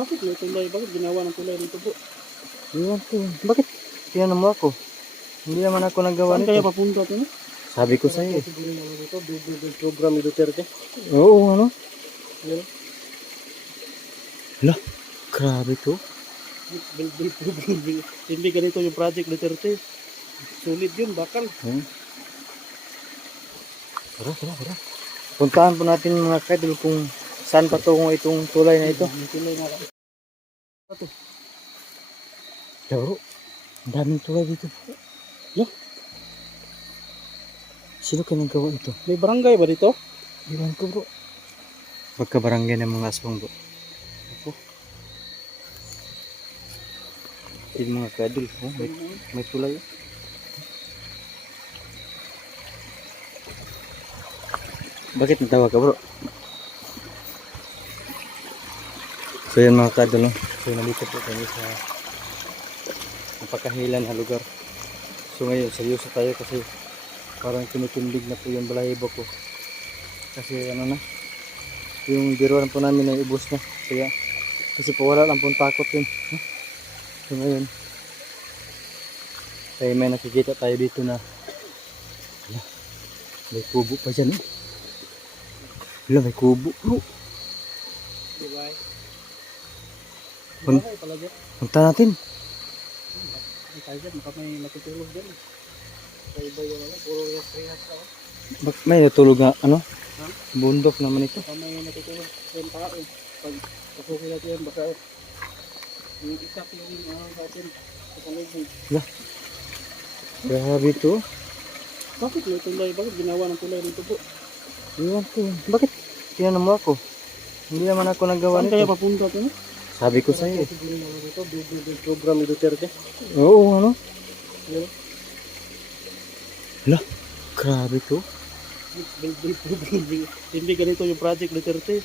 Bakit may tulay? Bakit ginawa ng tulay dito po? Iwan ko. Bakit? Tinanong mo ako. Hindi naman ako nagawa Saan kaya nito. papunta ito? Sabi ko sa'yo eh. Siguro naman dito, build build program ni Duterte. Oo, ano? Hala, grabe to. Hindi ganito yung project Duterte. Sulit yun, bakal. Hmm. Tara, tara, tara. Puntahan po natin mga kaidol kung saan patungo itong tulay na ito. Tulay na lang. Pero, ang daming tulay dito. Yo. Sino ka nagawa ito? May barangay ba dito? Iwan ko bro. Pagkabarangay ng mga aswang bro. Ako. Yung mga kaidol. Oh, may, may tulay. oh. Bakit natawa ka bro? So yan mga kadol, no? So nandito po kami sa napakahilan na lugar. So ngayon, seryoso tayo kasi parang tinitindig na po yung balahibo ko. Kasi ano na, yung biruan po namin ay ubos na. Kaya, kasi po wala lang pong takot yun. So ngayon, ay may nakikita tayo dito na Ala, may kubo pa dyan. Eh. Wala, may kubo. Bro, Diba? Pun- punta natin. Bak may natulog na ano? Bundok naman ito. May natutulog yung tao. Pag pasukin natin yan, baka yung isak yung ano natin sa kalibig. Grabe ito. Bakit may tulay? Bakit ginawa ng tulay dito po? Iwan ko. Bakit? Tinanong mo ako. Hindi naman ako nagawa Saan kaya nito. papunta ito? Sabi ko sa'yo program Duterte. Oo, ano? Hala, grabe to. Hindi ganito yung project Duterte.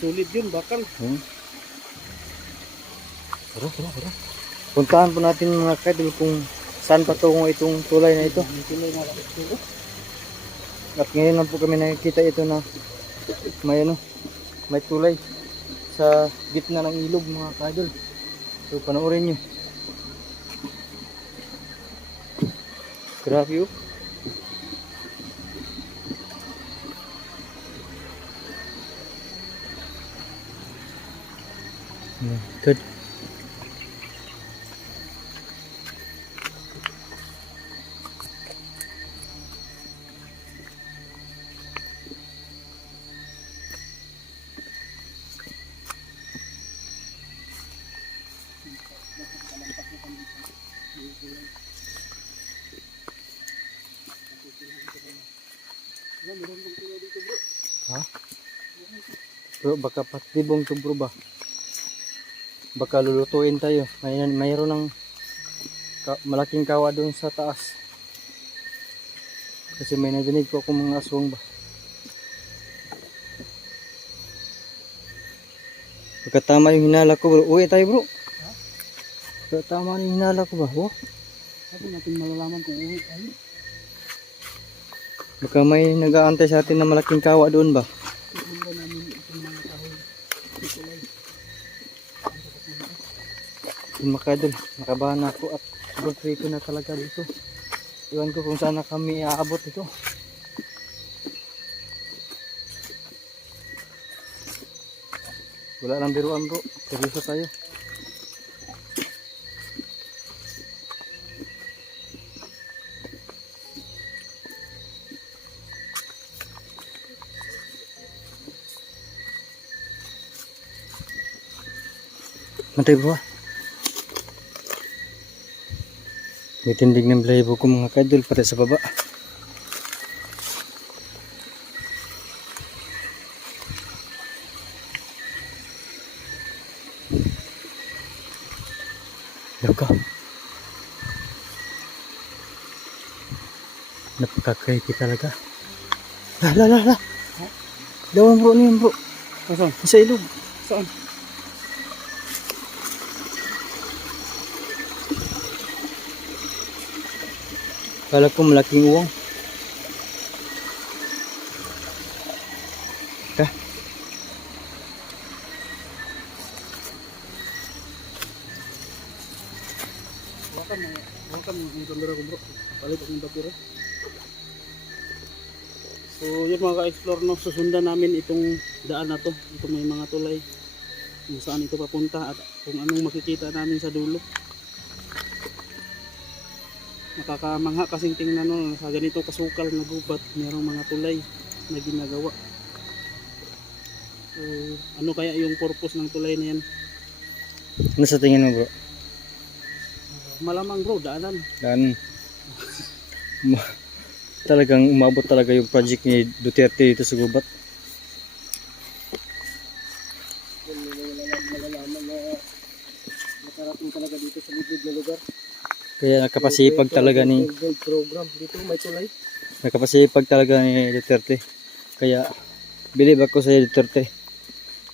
Sulit yun, bakal. Hmm. Tara, tara, tara. Puntahan po natin mga kadol kung saan patungo itong tulay na. Ito, At ngayon lang po kami nakikita ito na may ano, may tulay sa gitna ng ilog mga kadol. So panoorin nyo. Grabe oh. Yeah, good. Bro, baka patibong to bro ba? Baka lulutuin tayo. May, mayroon ng ka, malaking kawa doon sa taas. Kasi may nadinig ko akong mga aswang ba. Baka tama yung hinala ko bro. Uwi tayo bro. Baka tama yung hinala ko ba? Oh, Sabi natin malalaman kung uwi tayo. baka may nag-aantay sa atin na malaking kawa doon ba? Iunda namin itong mga kahoy. Tulay. Yung makadol, nakabahan na ako at sobrang na talaga dito. Iwan ko kung saan kami aabot ito. Wala lang biruan bro, seryoso tayo. Mantay bro. May tindig ng blaybo ko mga kadol pati sa baba. Loka. Napaka-creepy talaga. La la la la. Dawan bro niyan bro. Saan? Sa ilog. Saan? Kala ko malaking uwang. Ka. Baka may, baka may kamera ko bro. Palit akong. So yun mga ka-explore no, susundan namin itong daan na to. Ito may mga tulay. Kung saan ito papunta at kung anong makikita namin sa dulo. Nakakamangha kasing tingnan no, sa ganito kasukal na gubat, mayroong mga tulay na ginagawa. So, ano kaya yung purpose ng tulay na yan? Ano sa tingin mo bro? Malamang bro, daanan. Daan. Ma- talagang umabot talaga yung project ni Duterte dito sa gubat. Kaya nakapasipag talaga ni program. Dito may tulay. nakapasipag talaga ni Duterte. Kaya bilib ako sa Duterte.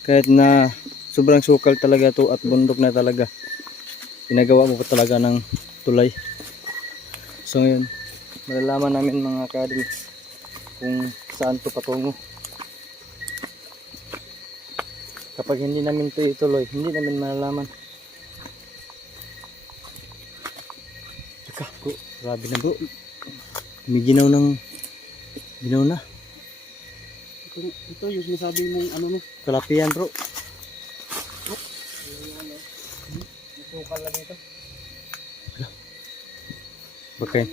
Kahit na sobrang sukal talaga to at bundok na talaga. Pinagawa mo pa talaga ng tulay. So ngayon, malalaman namin mga kadil kung saan to patungo. Kapag hindi namin to ituloy, hindi namin malalaman. Grabe na bro. May ginaw ng ginaw na. Ito, ito yung sinasabi mong ano no. Kalapian bro. Sukal lang ito. Baka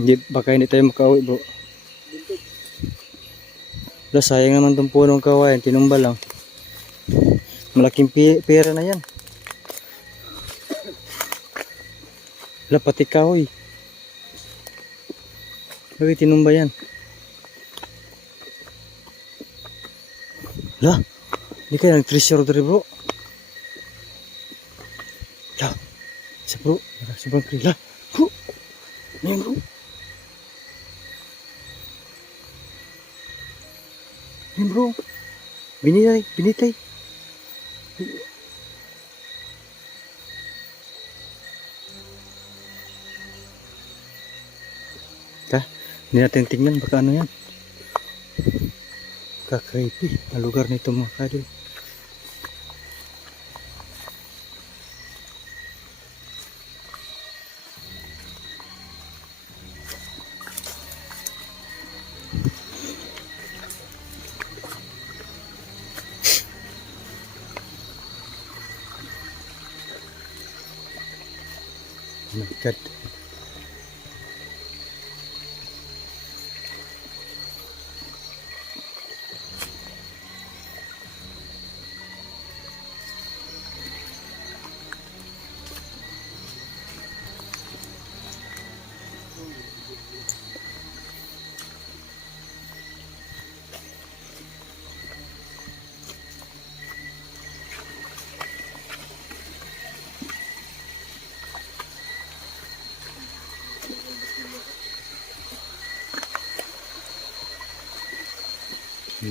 hindi baka hindi tayo makauwi bro. Wala, sayang naman tong punong kawayan, tinumba lang. Malaking pera na yan. Wala, pati kahoy. Bakit tinumba yan? Wala, hindi kaya nag-treasure dito bro. Wala, sa bro, sobrang krila. Bro, ano yan bro? Yan bro. Binitay, binitay. Ka, hindi natin tingnan baka ano yan. Ka-creepy ang lugar nito mga kadil.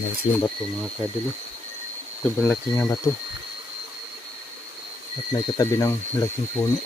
Malaking bato mga kadilo. Sobrang laki nga bato. At may katabi ng malaking puno.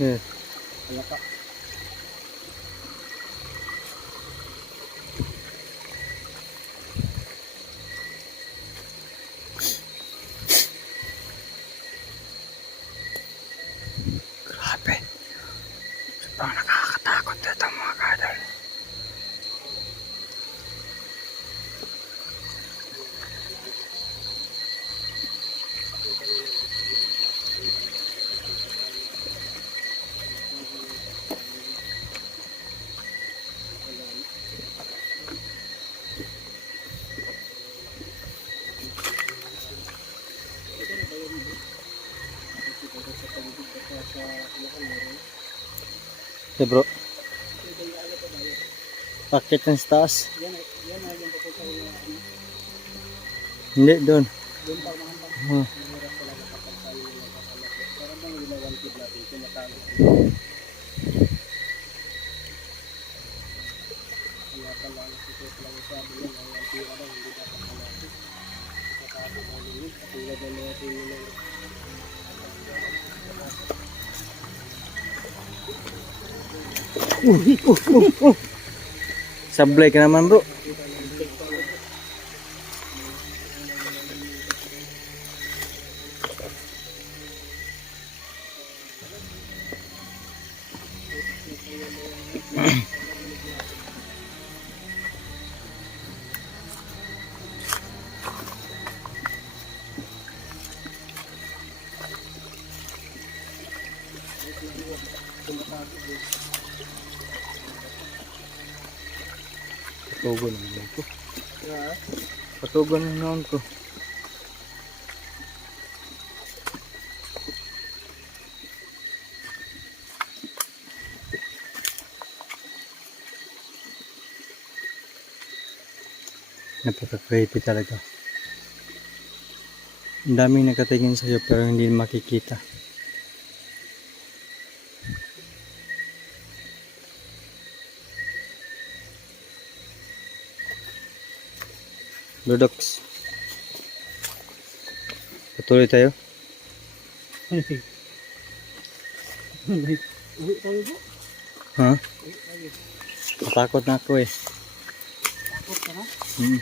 Alaka. Grabe. Hey bro. Pakit ng taas. Hindi, doon. Mahambang. Hmm. Talaga tulad ng mga tinulong Sablay ka naman bro. Patugon naman ko. Yeah. Patugon naman ko. Napaka-creepy talaga. Ang daming nakatingin sa'yo pero hindi makikita. Ludox. Patuloy tayo. Uwi tayo po. Ha? Uwi tayo. Matakot na ako eh. Takot ka na? Hmm.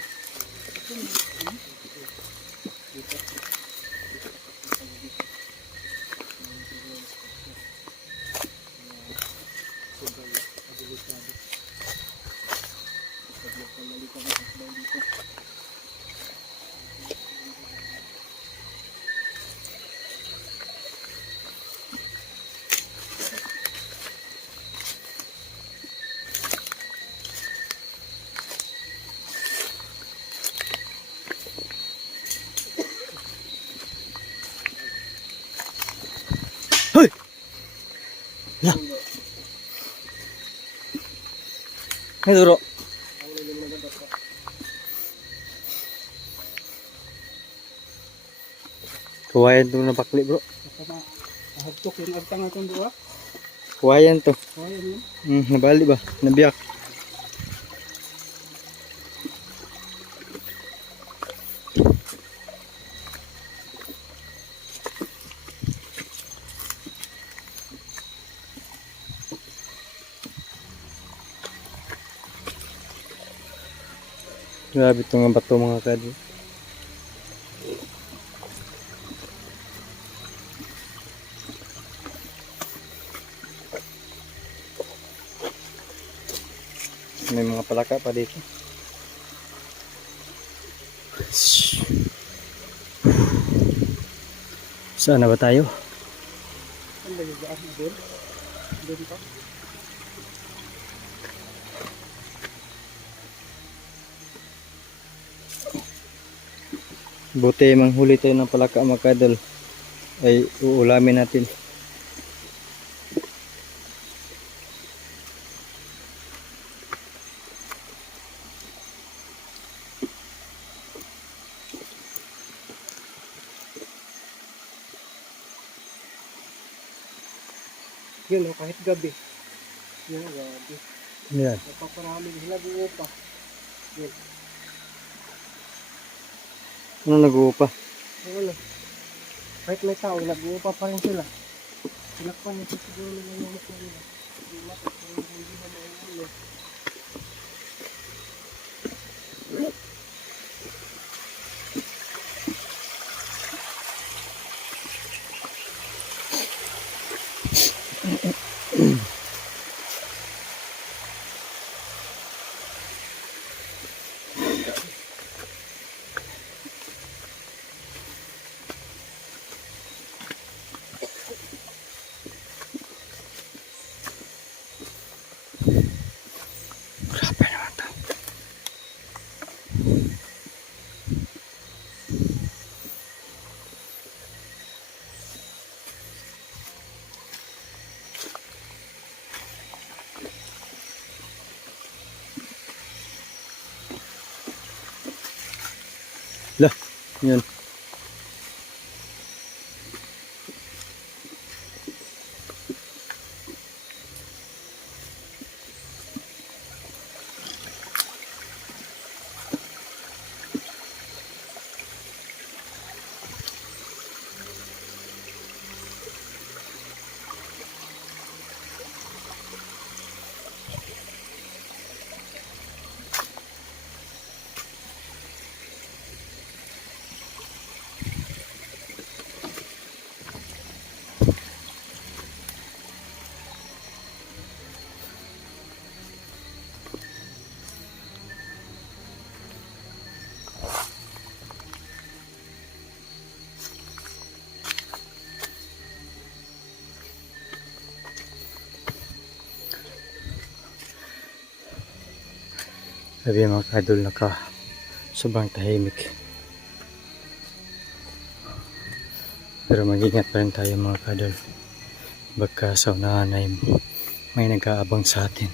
Ya. Ay, duro. Kuwayan to na bakli bro. Mahagtok yung agtang atong duwa. Kuwayan to. O, yan yun. Hmm, nabali ba? Nabiyak. Grabe itong bato mga kadi. May mga palaka pa dito. Saan na ba tayo? Saan ba yung daan na doon? Doon pa. Buti manghuli tayo ng palaka mga kadol ay uulamin natin. Yun o, kahit gabi. Yun o, gabi. Yan. Napaparami sila buo pa. Yun. Ano nag-uupa? Wala. Kahit may tao, nag-uupa pa rin sila. Sinakpan niya siguro nila yung mga nila. Hindi kung hindi na mauulo. Lah, yun. Sabi mga kadol naka sobrang tahimik. Pero mag-ingat pa rin tayo mga kadol. Baka sa unahan ay may nag-aabang sa atin.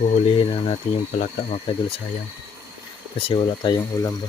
Huhulihin na natin yung palaka mga kadol sayang. Kasi wala tayong ulam ba.